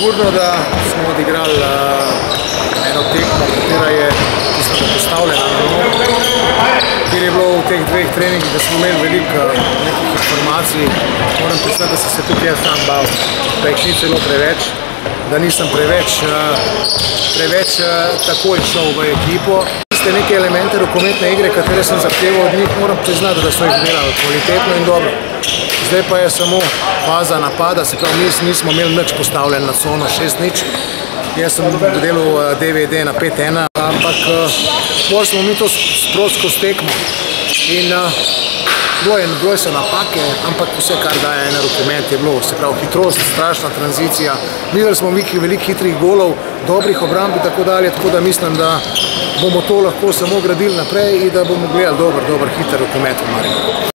Sigurno, da smo odigrali eno tekmo, katera je postavljena na novo, kjer je bilo v teh dveh treningih, da smo imeli veliko nekih informacij. Moram priznati, da sem se tudi jaz sam bal, da jih ni celo preveč, da nisem preveč takoj šel v ekipo. Tiste neke elemente rokometne igre, katere sem zahteval od njih, moram priznati, da so jih delali kvalitetno in dobro. Zdaj pa je samo faza napada, se pravi, mi nismo imeli nič postavljen na cono 6-0. Jaz sem delal DVD na 5-1, ampak bolj smo mi to sprost skozi tekmo. In bilo so napake, ampak vse, kar daje en rokomet, je bilo, se pravi, hitrost, strašna tranzicija. Videli smo veliko hitrih golov, dobrih obramb in tako dalje, tako da mislim, da bomo to lahko samo gradili naprej in da bomo gledali dober, hiter rokomet v Mariboru.